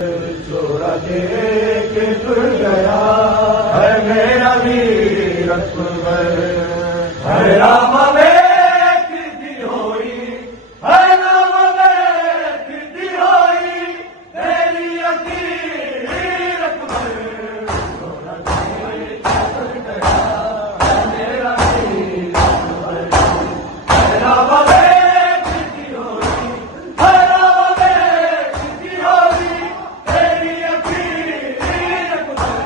छोड़ा दे के तुर गया है मेरा वीर अकबर, है राम में कृति होई, है राम में कृति होई, तेरी अकीर अकबर। छोड़ा दे के तुर गया है मेरा वीर अकबर, है राम में कृति होई, है राम में कृति होई, तेरी अकीर अकबर।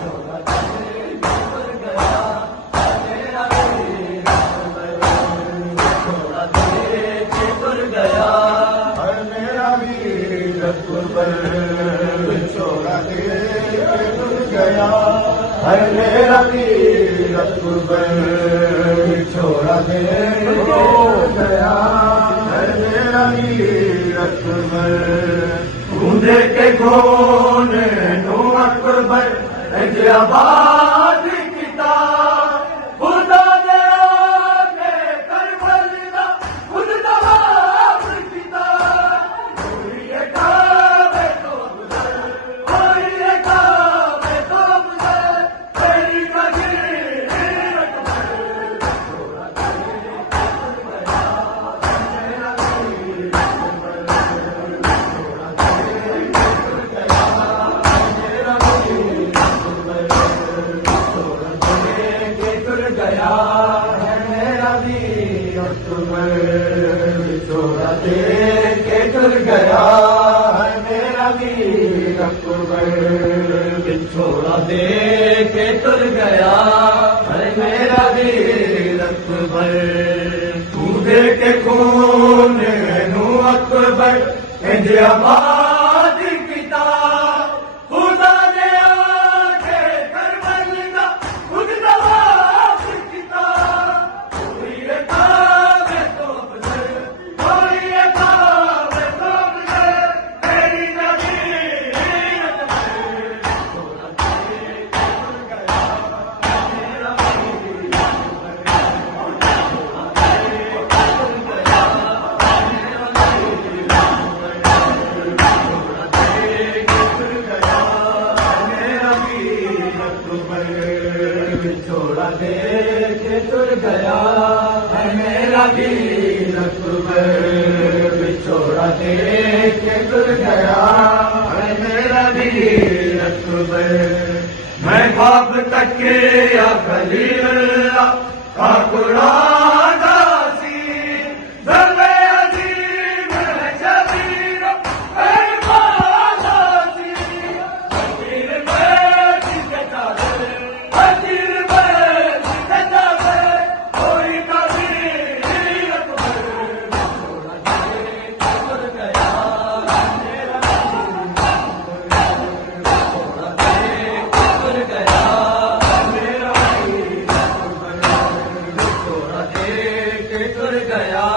छोड़ा दे के तुर गया है मेरा वीर अकबर, छोड़ा दे के तुर गया है मेरा वीर अकबर, छोड़ा दे के तुर गया है मेरा वीर अकबर, छोड़ा दे के गया है मेरा वीर अकबर। बूंदे के खून नू अकबर आबाद किता, खुदा ने आके करबल दा खुद तबाह किता। कोई खावे तो गुजर, कोई खावे तो गुजर, तेरी अकीर अकबर। छोड़ा दे के तुर गया है मेरा वीर अकबर, छोड़ा दे के तुर गया है मेरा वीर अकबर, छोड़ा दे के तुर गया है मेरा वीर अकबर, छोड़ा दे के तुर गया है मेरा वीर अकबर, छोड़ा दे के तुर गया है मेरा वीर अकबर। बूंदे के खून नू अकबर आबाद किता, खुदा ने आके करबल दा खुद तबाह किता। कोई खावे तो गुजर, कोई खावे तो गुजर, तेरी अकीर अकबर। छोड़ा दे के तुर गया है मेरा वीर अकबर, छोड़ा दे के तुर गया है मेरा वीर अकबर, छोड़ा दे के तुर गया है मेरा वीर अकबर, छोड़ा दे के तुर गया है मेरा वीर अकबर, छोड़ा दे के तुर गया है मेरा वीर अकबर। मैं ख्वाब तक या खलीलुल्लाह का कुरान दासी, ज़र्रे अज़ीम है शबीर अरमान दासी। फकीर में जिसके चादर, फकीर में जिसके चादर, कोई कबीर अकबर। छोड़ा दे के तुर गया है मेरा वीर अकबर, छोड़ा दे के तुर गया है मेरा वीर अकबर, छोड़ा दे के तुर गया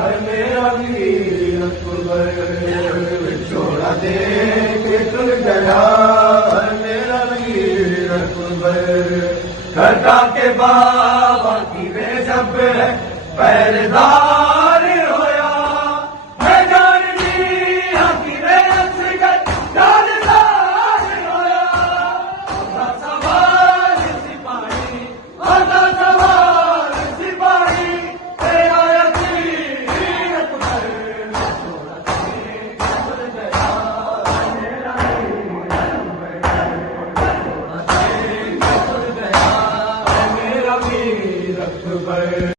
है मेरा वीर अकबर, छोड़ा दे के तुर गया है मेरा वीर अकबर। घटा के बाबा की वे जब है पैरदार होया, मैं जान लिया कि वे असगर जानदार होया। होता सवाल सिपाही, होता सवाल सिपाही, तेरा अकीर अकबर। छोड़ा दे के तुर गया है मेरा वीर अकबर, छोड़ा दे के तुर गया है मेरा वीर अकबर।